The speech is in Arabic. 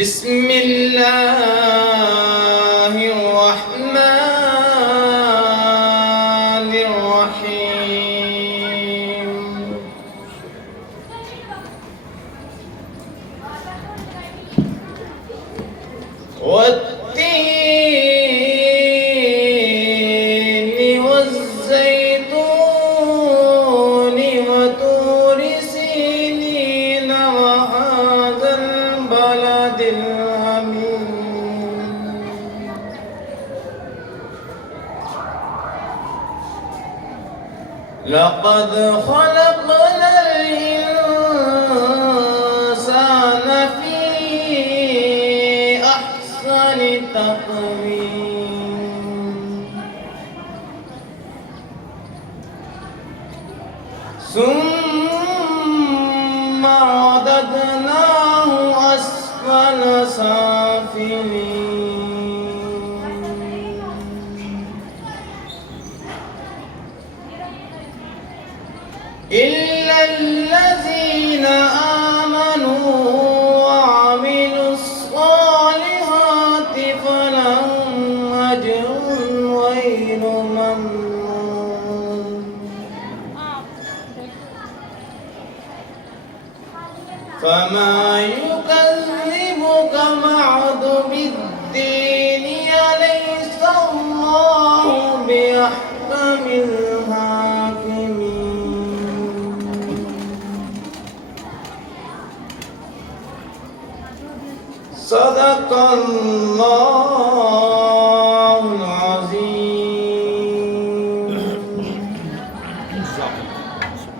بسم الله الرحمن الرحيم والتين والزيتون وطور سينين وهذا البلد الأمين لقد خلقنا الإنسان في أحسن تقويم ثم رددناه أسفل سافلين إلا الذين آمنوا وعملوا الصالحات فلهم أجر غير ممنون فما يكذبك بعد بالدين أليس الله بأحكم الحاكمين صدق الله العظيم.